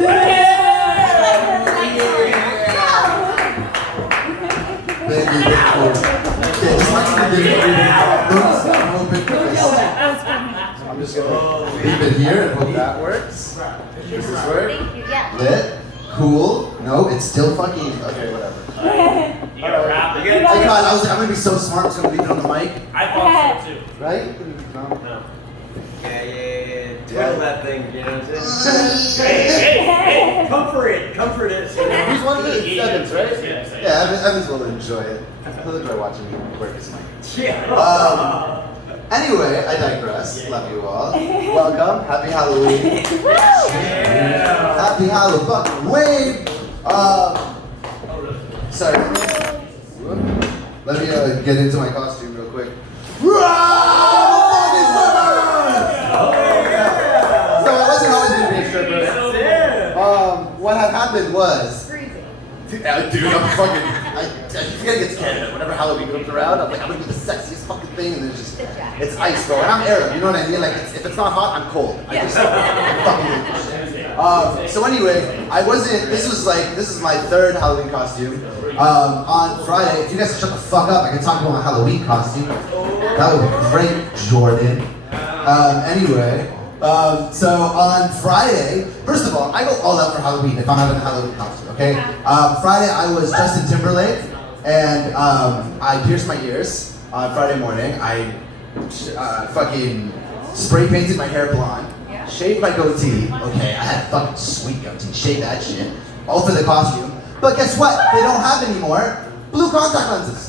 Okay, this might be I'm just gonna leave it here and hope that works. Does this work? Thank you, yeah. Lit? Cool? No, it's still fucking. Okay, whatever. You gotta wrap it. I was like, I'm gonna be so smart, I'm just gonna leave it on the mic. I thought so too. Right? No. Yeah. Twiddle that thing, you know what I'm saying? Hey, comfort it. Who's one of the Evans, right? Yeah. Yeah, Evans will enjoy it. He'll enjoy watching me work his mic. Yeah. Anyway, I digress. Love you all. Welcome. Happy Halloween. Yeah. Happy Halloween. Sorry. Let me get into my costume real quick. So I wasn't always gonna be a stripper. What had happened was, Freezing. dude, I'm fucking. I forget it's Canada. Whenever Halloween comes around, I'm like, I'm gonna be the sexiest fucking thing, and it's just, it's ice, bro. And I'm Arab, you know what I mean? Like, if it's not hot, I'm cold. I just fucking. So anyway, I wasn't. This is my third Halloween costume. On Friday, if you guys shut the fuck up, I can talk about my Halloween costume. That would be great, Jordan. Anyway. So on Friday, first of all, I go all out for Halloween if I'm having a Halloween costume, okay? Friday I was Justin Timberlake, and I pierced my ears on Friday morning. I fucking spray painted my hair blonde, shaved my goatee, okay? I had a fucking sweet goatee, shaved that shit, all for the costume. But guess what? They don't have anymore blue contact lenses.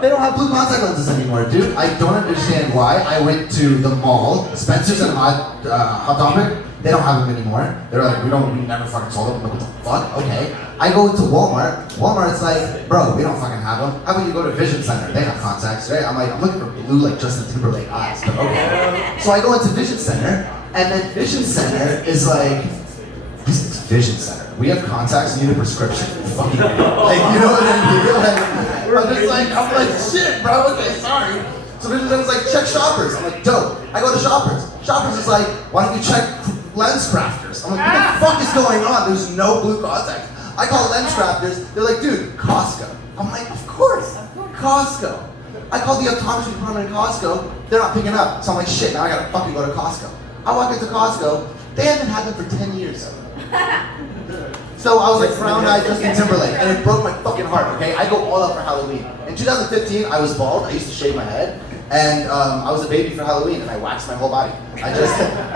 They don't have blue contact lenses anymore, dude. I don't understand why. I went to the mall, Spencer's and Hot Topic. They don't have them anymore. They're like, we never fucking sold them. I'm like, what the fuck? Okay. I go to Walmart. Walmart's like, bro, we don't fucking have them. How about you go to Vision Center? They have contacts, right? I'm like, I'm looking for blue like Justin Timberlake eyes, but okay. So I go into Vision Center, and then Vision Center is like, this is Vision Center. We have contacts, you need a prescription. Fucking, like, you know what I mean? Like, I'm like, shit, bro, okay, sorry. So Vision Center's like, check Shoppers. I'm like, dope. I go to Shoppers. Shoppers is like, why don't you check Lens Crafters? I'm like, what the fuck is going on? There's no blue contacts. I call Lens Crafters. They're like, dude, Costco. I'm like, of course, Costco. I call the optometry department in Costco. They're not picking up. So I'm like, shit, now I gotta fucking go to Costco. I walk into Costco. They haven't had them for 10 years. So I was like brown-eyed Justin Timberlake, and it broke my fucking heart, okay? I go all out for Halloween. In 2015, I was bald. I used to shave my head, and I was a baby for Halloween, and I waxed my whole body. I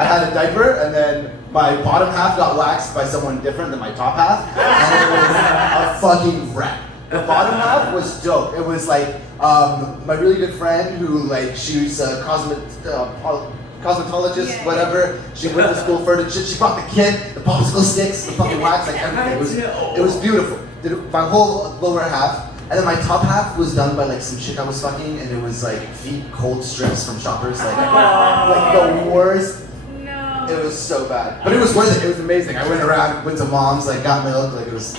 had a diaper, and then my bottom half got waxed by someone different than my top half, and it was a fucking wreck. The bottom half was dope. It was like my really good friend who, like, she was a cosmetologist, whatever. She went to school for it. She bought the kit, the popsicle sticks, the fucking wax, like everything. It was beautiful. My whole lower half, and then my top half was done by like some chick I was fucking, and it was like feet cold strips from Shoppers, like the worst. No. It was so bad, but it was worth it. It was amazing. I went around, went to mom's, like got milk, like it was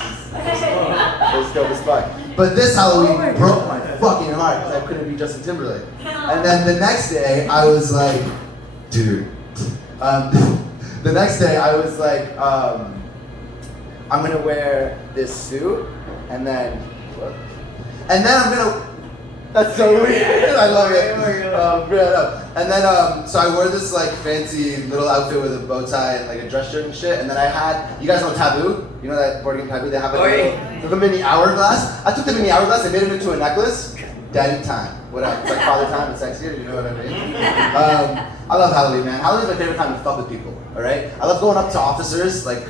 dope as fuck. But this Halloween broke my fucking heart because I couldn't be Justin Timberlake. And then the next day, I was like, dude. The next day, I was like, I'm gonna wear this suit, and then I'm gonna. That's so weird. I love it. And then, so I wore this like fancy little outfit with a bow tie and like a dress shirt and shit. And then I had, you guys know Taboo? You know that board game Taboo? They have like the mini hourglass. I took the mini hourglass, I made it into a necklace. Daddy time. What up? It's like father time, but sexier. You know what I mean? I love Halloween, man. Halloween's my favorite time to fuck with people. All right. I love going up to officers, like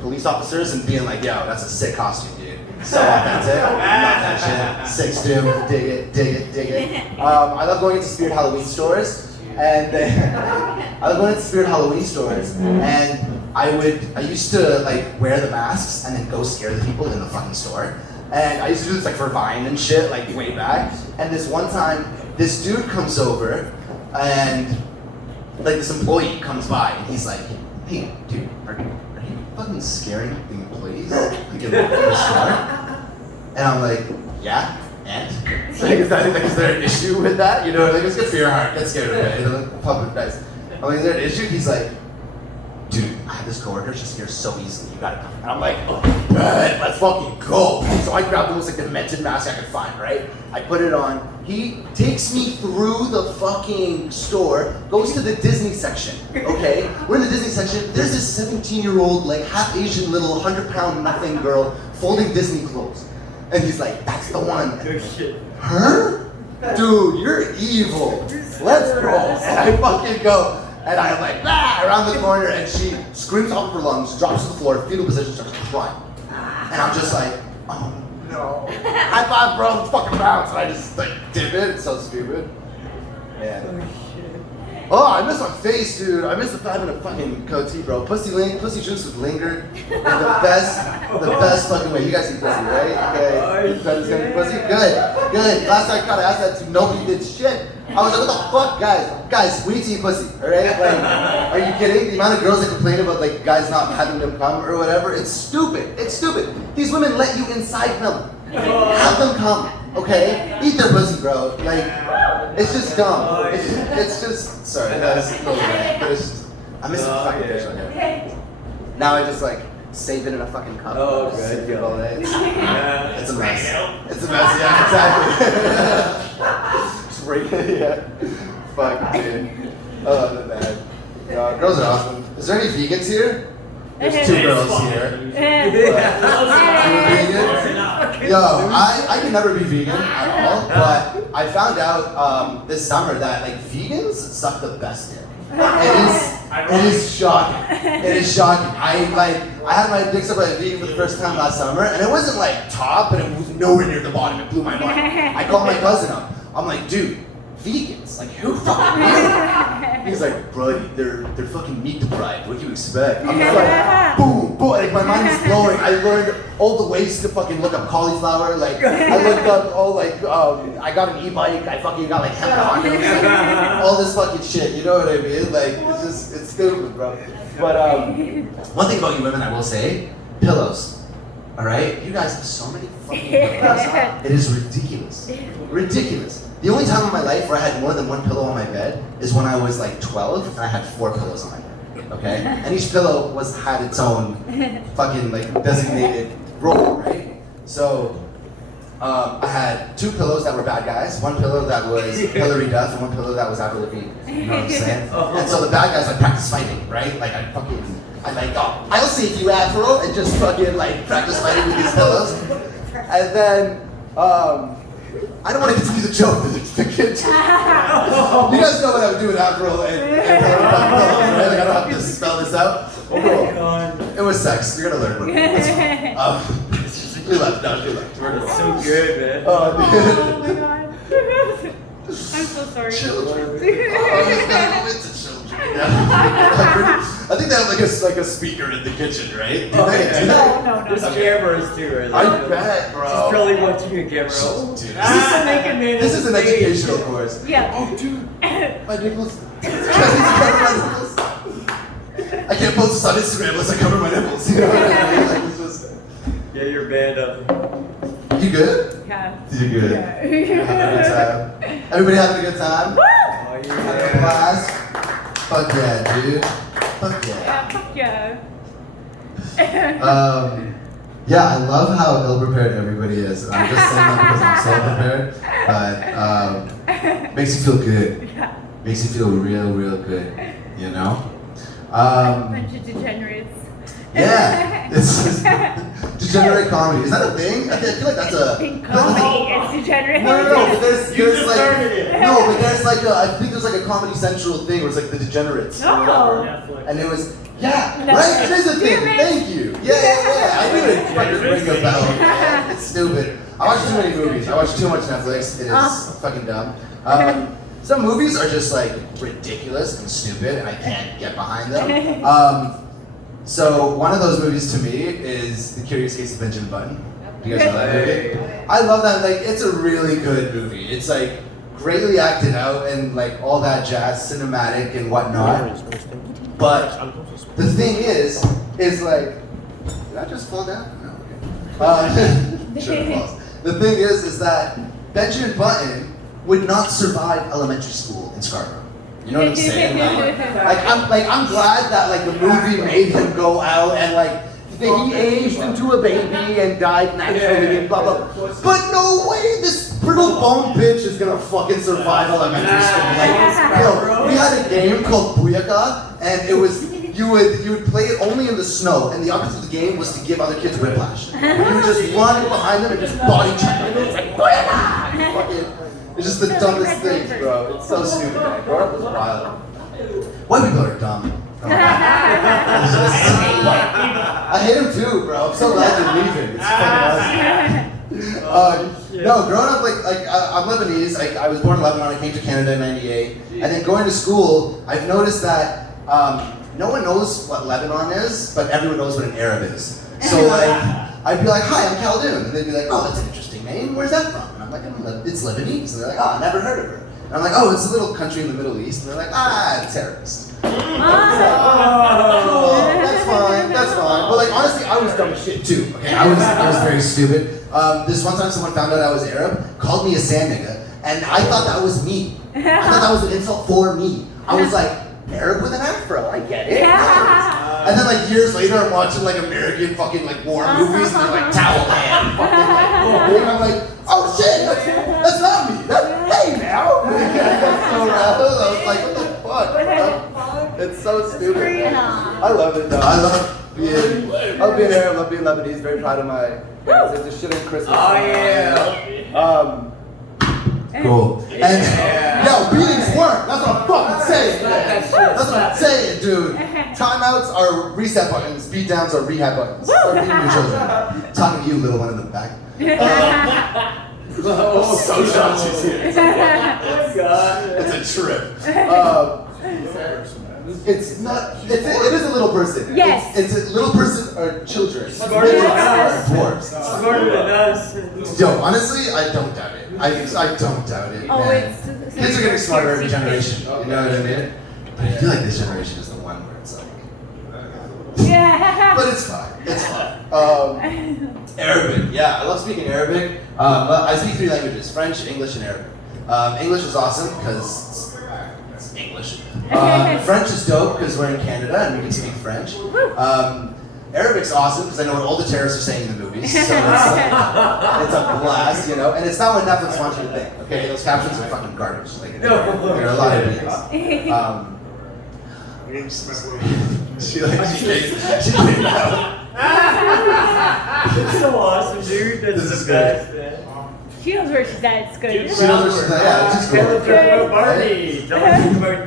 police officers, and being like, "Yo, that's a sick costume, dude. So authentic. Love that shit. Sick dude. Dig it. I love going into Spirit Halloween stores, and I used to like wear the masks and then go scare the people in the fucking store. And I used to do this like for Vine and shit, like way back. And this one time, this dude comes over, and like this employee comes by, and he's like, "Hey, dude, are you fucking scaring the employees like in the store?" And I'm like, "Yeah, and like, is there an issue with that? You know, like it's good for your heart. Get scared of it. Public dice." I'm like, "Is there an issue?" He's like, dude, I have this coworker, she scares so easily, you gotta come. And I'm like, oh, man, let's fucking go. So I grabbed the most like demented mask I could find, right? I put it on. He takes me through the fucking store, goes to the Disney section, okay? We're in the Disney section, there's this 17-year-old, like half Asian little 100-pound nothing girl folding Disney clothes. And he's like, that's the one. Good shit. Her? Dude, you're evil. Let's go. And I fucking go. And I'm like, ah, around the corner, and she screams out of her lungs, drops to the floor, fetal position, starts crying. And I'm just like, oh no. High five, bro, let's fucking bounce. And I just like dip it. It's so stupid. Man. Oh, I miss my face, dude. I miss the having a fucking goatee, bro. Pussy juice would linger in the best fucking way. You guys eat pussy, right? Okay. You guys eat pussy? Good. Last time I caught, I asked that to nobody did shit. I was like, what the fuck, guys, we need to eat pussy, alright? Like, are you kidding? The amount of girls that complain about like guys not having them come or whatever, it's stupid. These women let you inside them. Have them come, okay? Eat their pussy, bro. Like, it's just dumb. It's just sorry, that's a little bad, but it's just, I miss the fucking fish on here. Now I just like save it in a fucking cup. Oh, Just good. sip it all day. It's a mess. Right It's a mess, yeah, exactly. Just right, yeah. Fuck, dude. Oh, the bad. Girls are awesome. Is there any vegans here? There's 2 girls here. Yo, I can never be vegan at all, but I found out this summer that like vegans suck the best dick. It is shocking. It is shocking. I had my dick sucked by a vegan for the first time last summer, and it wasn't like top, but it was nowhere near the bottom. It blew my mind. I called my cousin up. I'm like, dude, vegans? Like, who fucking knew? He's like, bro, they're fucking meat deprived. What do you expect? I'm just like, boom, like my mind is blowing. I learned all the ways to fucking look up cauliflower. Like, I looked up all like, I got an e-bike. I fucking got like hemp condoms, like, all this fucking shit. You know what I mean? Like, it's stupid, bro. But one thing about you women, I will say, pillows. All right, you guys have so many fucking pillows. It is ridiculous. Ridiculous. The only time in my life where I had more than one pillow on my bed is when I was like 12 and I had 4 pillows on my bed. Okay? And each pillow had its own fucking like designated role, right? So I had 2 pillows that were bad guys, 1 pillow that was Hillary Duff, and 1 pillow that was Avril Lavigne. You know what I'm saying? And so the bad guys I practice fighting, right? Like I'm like, oh, I'll save you, Avril, and just fucking like practice fighting with these pillows. And then I don't want to continue the joke. The kids. You guys know what I would do with Avril and Hillary Duff pillows, right? Like I don't have to spell this out. Oh my god. It was sex. You're gonna learn. It's fine. We left. No, we left. We're That's so good, man. Oh my god. I'm so sorry. Children. Oh, it's gotta go into children. I think they have like a speaker in the kitchen, right? Do they do that? No. There's cameras too, right? I bet, bro. She's probably watching a camera. Dude, This is an educational course. Yeah. Oh, dude. My nipples. I can't post this on Instagram unless I cover my nipples. You know what I mean? Like, this was... Yeah, you're banned up. You good? Yeah. You good? Yeah. Having a good time. Everybody having a good time? Oh, Having a yeah. blast? Fuck yeah, dude. Fuck yeah. Fuck yeah. Yeah, I love how ill-prepared everybody is. I'm just saying that because I'm so prepared, but makes you feel good. Yeah. Makes you feel real good, you know? Bunch of degenerates. Yeah, it's just degenerate comedy. Is that a thing? I feel like that's a... In comedy, it's degenerate. No, but there's You just like... started it. No, but there's like a... I think there's like a Comedy Central thing where it's like the degenerates. or No. whatever. And it was... Yeah, No. right? It is a thing. Damn it. Thank you. Yeah. I knew it fucking ring a bell. Man. It's stupid. I watch too many movies. I watch too much Netflix. It is fucking dumb. Some movies are just like ridiculous and stupid, and I can't get behind them. So one of those movies to me is The Curious Case of Benjamin Button. Do you guys know that movie? I love that. Like, it's a really good movie. It's like greatly acted out and like all that jazz, cinematic and whatnot. But the thing is like, did I just fall down? No, okay. Sure it falls. The thing is that Benjamin Button would not survive elementary school in Scarborough. You know what I'm saying? I'm glad that like the movie made him go out and like he aged into a baby and died naturally and blah blah. But no way, this brittle bone bitch is gonna fucking survive elementary school. Like, yo, we had a game called Booyaka, and it was you would play it only in the snow, and the object of the game was to give other kids whiplash. You would just run behind them and just body check them. It's like Booyaka! Fucking. It's just the dumbest thing, bro. It's so stupid. Growing up was wild. White people are dumb. I hate him too, bro. I'm so glad you're leaving. It's fucking awesome. No, growing up, I'm Lebanese. I was born in Lebanon. I came to Canada in '98. And then going to school, I've noticed that no one knows what Lebanon is, but everyone knows what an Arab is. So like, I'd be like, "Hi, I'm Khaldun," and they'd be like, "Oh, that's an interesting name. Where's that from?" And I'm like, "It's Lebanese." And they're like, "Oh, I never heard of her." And I'm like, "Oh, it's a little country in the Middle East." And they're like, "Ah, terrorist." Cool, that's fine. But like, honestly, I was dumb as shit too. Okay, I was very stupid. This one time, someone found out I was Arab, called me a sand nigga, and I thought that was me. I thought that was an insult for me. I was like, Arab with an afro. I get it. And then like years later, I'm watching like American fucking like war movies, and they're like Taliban, fucking like, and I'm like, oh shit, that's not me. Hey now. So I was like, what the fuck? Bro? It's so stupid. I love it though. I love being Arab. I love being Lebanese. Very proud of my parents. It's shit in Christmas. Oh yeah. Cool. And yo, beatings work. That's what I'm fucking saying. That's what I'm saying, dude. Timeouts are reset buttons. Beatdowns are rehab buttons. Start beating your children. Talking to you, little one in the back. So shocked she's here. Oh God. It's a trip. It's not. It is a little person. Yes. It's a little person or children. Smarter than us. Dwarves. Smarter than us. Yo, honestly, I don't doubt it. I don't doubt it. Oh, man. it's Kids are getting smarter every generation. You know what I mean? But I feel like this generation is the one where it's like. Yeah. But it's fine. It's fine. Arabic. Yeah, I love speaking Arabic. But I speak 3 languages: French, English, and Arabic. English is awesome because it's English. French is dope because we're in Canada and we can speak French. Arabic's awesome because I know what all the terrorists are saying in the movies. So it's a blast, you know. And it's not what Netflix wants you to think. Okay, those captions are fucking garbage. Like, there are a lot of videos. She came out. It's so awesome, dude. That's This is the best, man. She knows where she's at. It's good. She knows where she's at. Yeah, it's just Tell cool. us about Barney. Tell us about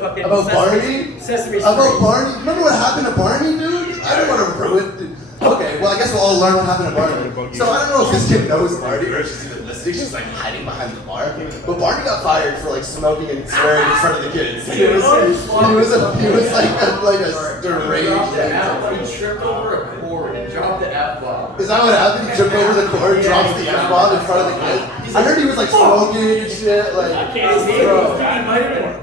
fucking About Barney? Sesame Street. About Barney? Remember what happened to Barney, dude? I don't want to ruin it. Okay, well, I guess we'll all learn what happened to Barney. So I don't know if this kid knows Barney or if she's even listening. She's like hiding behind the bar. But Barney got fired for like smoking and swearing in front of the kids. He was like a deranged. He tripped over a cord and dropped the F-bomb. Is that what happened? He tripped over the cord, dropped the F-bomb in front of the kids? I heard he was like smoking and shit. Like, bro.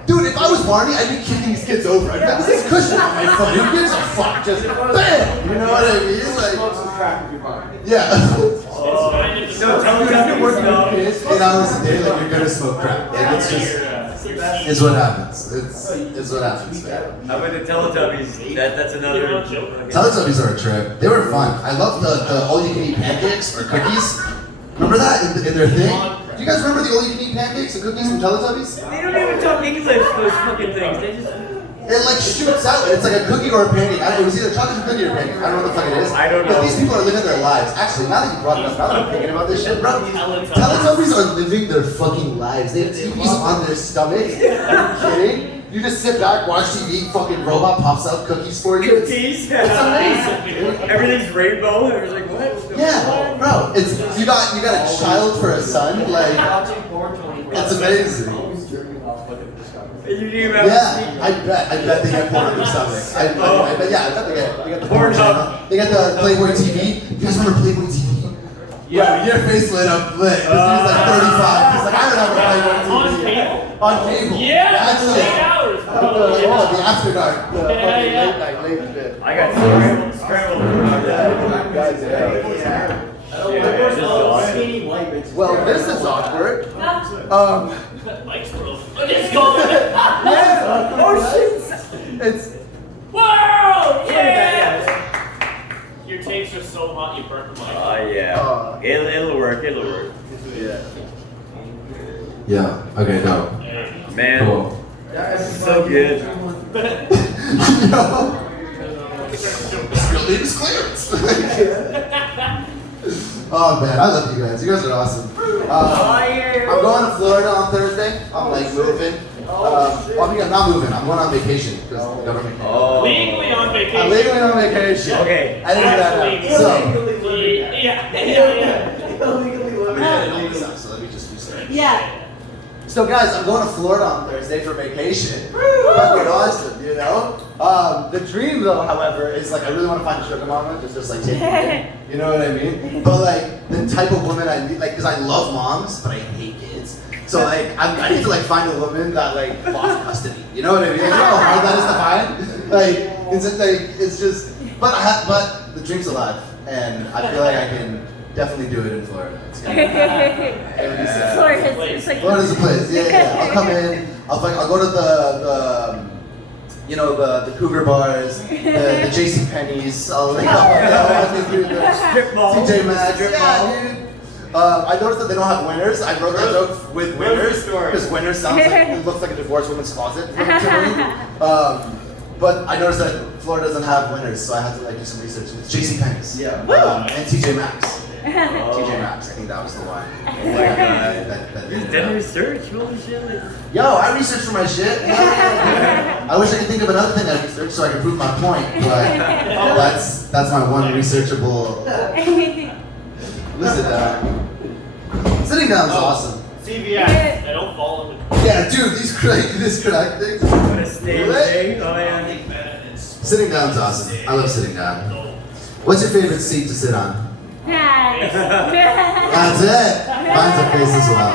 Dude, if I was Barney, I'd be kicking these kids over. I'd be like, this is cushion on my foot. Who gives a fuck? Just bam! You know what I mean? Like, yeah. No, tell me after working out. 8 hours a day, like you're gonna smoke crack. Like it's just, it's what happens. It's what happens, man. How about the Teletubbies? That's another. Teletubbies are a trip. They were fun. I love the all-you-can-eat pancakes or cookies. Remember that in their thing? Do you guys remember the all-you-can-eat pancakes and cookies from Teletubbies? They don't even talk English, those fucking things. They just. It like shoots out. It's like a cookie or a pancake. It was either chocolate chip cookie or pancake. I don't know what the fuck it is. I don't know. But these people are living their lives. Actually, now that you brought it up, now that I'm thinking about this shit, bro, Teletubbies are living their fucking lives. They have TVs on their stomachs. Are you kidding? You just sit back, watch TV, fucking robot pops out cookies for you. Cookies? It's amazing. Everything's rainbow. I was like, what? Yeah, bro. It's you got a child for a son. Like, it's amazing. Yeah, I bet they get porn on their stomachs. I bet they get the porn channel. They get the Playboy TV. You guys remember Playboy TV? Yeah, your face lit up lit. This dude's like 35. He's like, I don't have a Playboy TV. On cable. Yeah, Actually, 8 hours. the after dark. The fucking late shit. I got scrambled. Well, this is awkward. Mike's world. Let's go. Yeah, It's Wow! Yeah. Your tape's just so hot you burnt the mic. Yeah. It'll work. yeah. Okay, no. Man, Cool. so good. Real name's Clarence. Oh man, I love you guys. You guys are awesome. I'm going to Florida on Thursday. I'm like moving. I'm not moving. I'm going on vacation because the government can't. Oh. Legally on vacation. I'm legally on vacation. Okay. I didn't do that. So. Yeah. I'm gonna edit all this out, so let me just restart. Yeah. So guys, I'm going to Florida on Thursday for vacation. Fucking awesome, you know? The dream though, however, is like I really want to find a sugar mama, just like take me in. You know what I mean? But like the type of woman I need, like, cause I love moms, but I hate kids. So like I need to like find a woman that like lost custody. You know what I mean? Like, you know how hard that is to find? It's just, but the dream's alive, and I feel like I can definitely do it in Florida. It's gonna be Florida's like Florida's the place. Yeah. I'll come in. I'll go to the Cougar bars, the JC Penney's. I'll Strip mall. TJ Maxx. Strip Yeah, mall. dude. I noticed that they don't have winners. I wrote that joke with winners because winners sounds like it looks like a divorced woman's closet. To me. But I noticed that Florida doesn't have winners, so I had to like do some research. It's JC Penney's. Yeah. And TJ Maxx. TJ Maxx, I think that was the one. You did research? Holy shit. Yo, I researched for my shit. I wish I could think of another thing I researched so I could prove my point, but that's my one researchable. Listen down. Sitting down is awesome. CVS. They don't follow the. Yeah, dude, this crack thing. What a stage thing. Oh yeah. Sitting down is awesome. I love sitting down. What's your favorite seat to sit on? Nice. That's it. Mine's a face as well.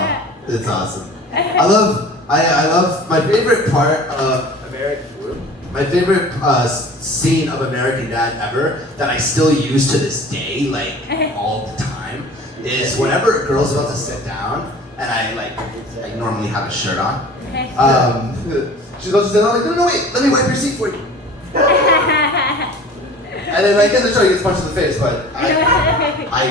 It's awesome. I love my favorite part of my favorite scene of American Dad ever that I still use to this day, like all the time, is whenever a girl's about to sit down and I normally have a shirt on. She's about to sit down, I'm like, no, wait, let me wipe your seat for you. And then like in the show he gets punched in the face, but I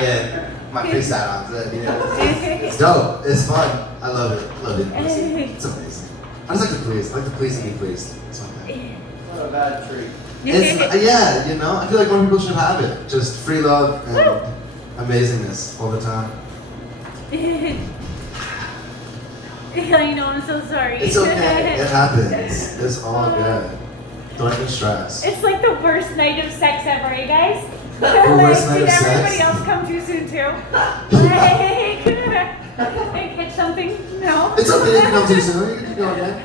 get my face sat on. So, you know, it's dope. It's fun. I love it. Love it. It's amazing. I just like to please. I like to please and be pleased. It's my thing. Not a bad treat. Yeah, you know, I feel like more people should have it. Just free love and amazingness all the time. I know, I'm so sorry. It's okay. It happens. It's all good. Don't even stress. It's like the worst night of sex ever, you guys? worst night Did of sex? everybody else come too soon too? Like, catch something? No? It's okay if you come too soon. You can keep going, man.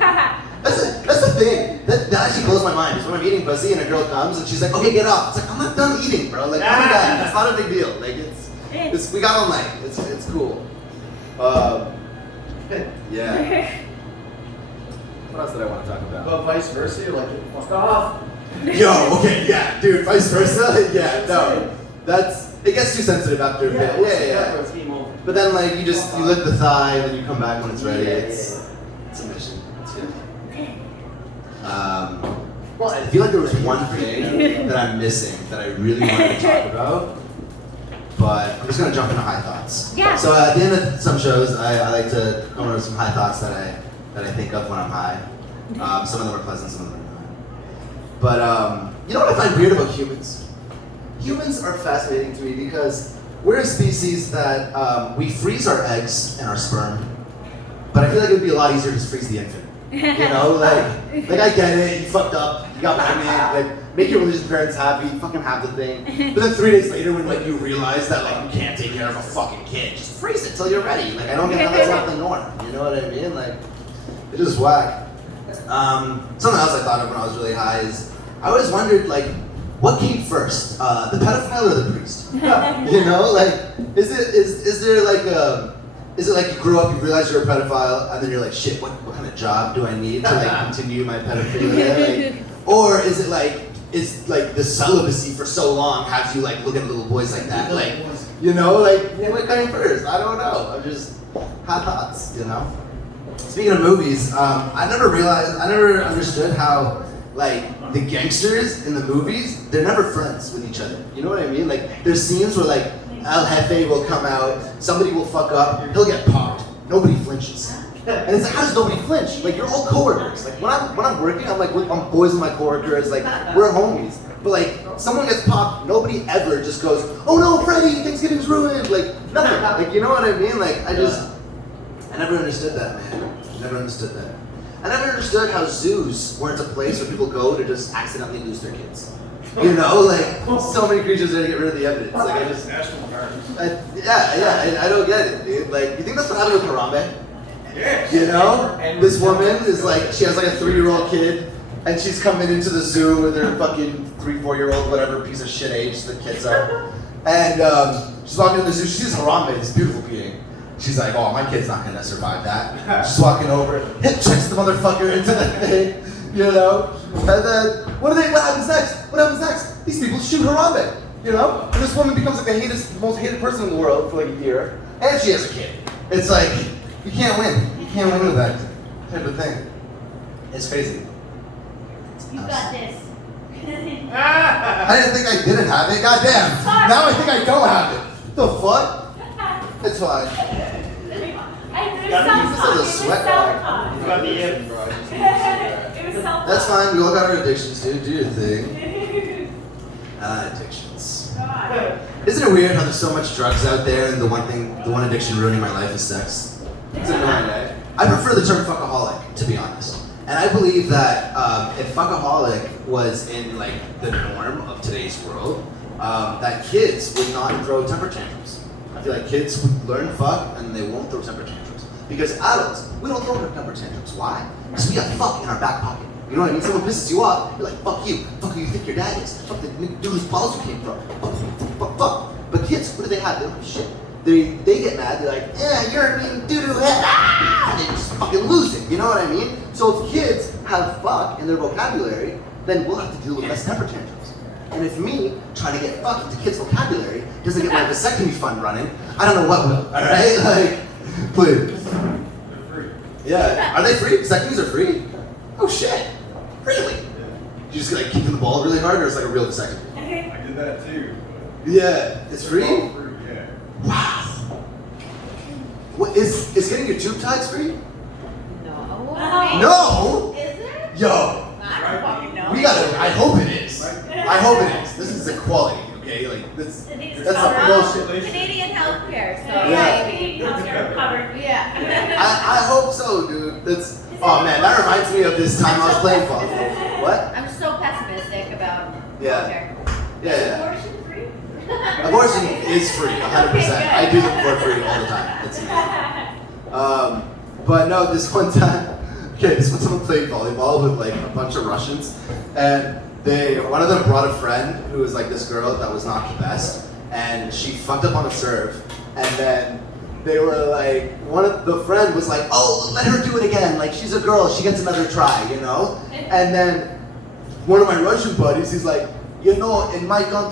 That's the thing. That actually blows my mind. Is when I'm eating pussy and a girl comes and she's like, okay, get off. It's like, I'm not done eating, bro. Like, calm down. It's not a big deal. Like, it's we got all night. It's cool. Yeah. What else did I want to talk about? But vice versa, you're like, fuck off. Yo, okay, yeah, dude, vice versa. Yeah, no. It gets too sensitive after a bit. Yeah. It's game over. But then, like, you lift the thigh and then you come back when it's ready. It's a mission. It's good. Well, I feel like there was one thing that I'm missing that I really wanted to talk about, but I'm just gonna jump into high thoughts. Yeah. So at the end of some shows, I like to go over some high thoughts that I think of when I'm high. Some of them are pleasant, some of them are not. But you know what I find weird about humans? Humans are fascinating to me because we're a species that we freeze our eggs and our sperm, but I feel like it would be a lot easier to just freeze the infant. You know, like I get it, you fucked up, you got pregnant, like make your religious parents happy, fucking have the thing. But then 3 days later when like you realize that like you can't take care of a fucking kid, just freeze it till you're ready. Like I don't get how that's not the norm. You know what I mean? Like it's just whack. Something else I thought of when I was really high is I always wondered like what came first, the pedophile or the priest? You know, like is there like is it like you grew up, you realize you're a pedophile, and then you're like, shit, what kind of job do I need to like continue my pedophilia? Like, or is it like the celibacy for so long has you like looking at little boys like that? Like, you know, like what came first? I don't know. I'm just hot thoughts, you know? Speaking of movies, I never understood how, like, the gangsters in the movies, they're never friends with each other. You know what I mean? Like, there's scenes where, like, El Jefe will come out, somebody will fuck up, he'll get popped. Nobody flinches. And it's like, how does nobody flinch? Like, you're all coworkers. Like, when I'm working, I'm like, I'm boys with my coworkers, like, we're homies. But like, someone gets popped, nobody ever just goes, oh no, Freddy, Thanksgiving's ruined. Like, nothing. Like, you know what I mean? Like, I never understood that, man. Never understood that. I never understood how zoos weren't a place where people go to just accidentally lose their kids. You know, like, so many creatures there to get rid of the evidence. Like, I just, National Gardens. I don't get it, dude. Like, you think that's what happened with Harambe? Yes. You know? This woman is like, she has like a 3-year-old kid, and she's coming into the zoo with her fucking 3-4-year-old, whatever piece of shit age the kids are. And she's walking in the zoo, she sees Harambe, this beautiful being. She's like, oh, my kid's not gonna survive that. She's walking over, hip checks the motherfucker into the thing, you know? And then, what happens next? What happens next? These people shoot Harambe, you know? And this woman becomes like the most hated person in the world for like a year, and she has a kid. It's like, you can't win. You can't win with that type of thing. It's crazy. You got this. I didn't think I didn't have it. Goddamn. Now I think I don't have it. The fuck? It's fine. It Got the if. was self-taught. That's fine. We all got our addictions, dude. Do your thing. Addictions. God. Isn't it weird how there's so much drugs out there, and the one addiction ruining my life is sex? It's annoying, right? I prefer the term fuckaholic, to be honest. And I believe that if fuckaholic was in like the norm of today's world, that kids would not throw temper tantrums. I feel like kids would learn fuck and they won't throw temper tantrums. Because adults, we don't throw temper tantrums. Why? Because we got fuck in our back pocket. You know what I mean? Someone pisses you off, you're like, fuck you. Fuck who you think your dad is. Fuck the dude whose balls you came from. Fuck. But kids, what do they have? They don't have shit. They get mad, they're like, yeah, you're a mean doo-doo head, and they just fucking lose it, you know what I mean? So if kids have fuck in their vocabulary, then we'll have to deal with less temper tantrums. And if me, trying to get fuck into kids' vocabulary, doesn't get my vasectomy fund running, I don't know what will, alright? Like, please. They're free. Yeah, are they free? Vasectomies are free? Oh shit, really? You just like kicking the ball really hard, or it's like a real vasectomy? I did that too. Yeah, it's free? All free, yeah. Wow. What is getting your tube tied free? No. No! Is it? Yo, I don't fucking know. we gotta. I hope it is. I hope it is. This is equality, okay? Like that's not bullshit. Canadian healthcare, so Yeah. maybe. Covered. Yeah. I hope so, dude. That's. Oh man, that reminds me of this time I was playing volleyball. What? I'm so pessimistic about Yeah. healthcare. Yeah. Abortion free? Abortion is free, 100%. I do them for free all the time. It's but no, this one time, I played volleyball with like a bunch of Russians, and one of them brought a friend who was like this girl that was not the best, and she fucked up on a serve, and then they were like, the friend was like, oh, let her do it again, like she's a girl, she gets another try, you know? And then one of my Russian buddies, he's like, you know, in my country,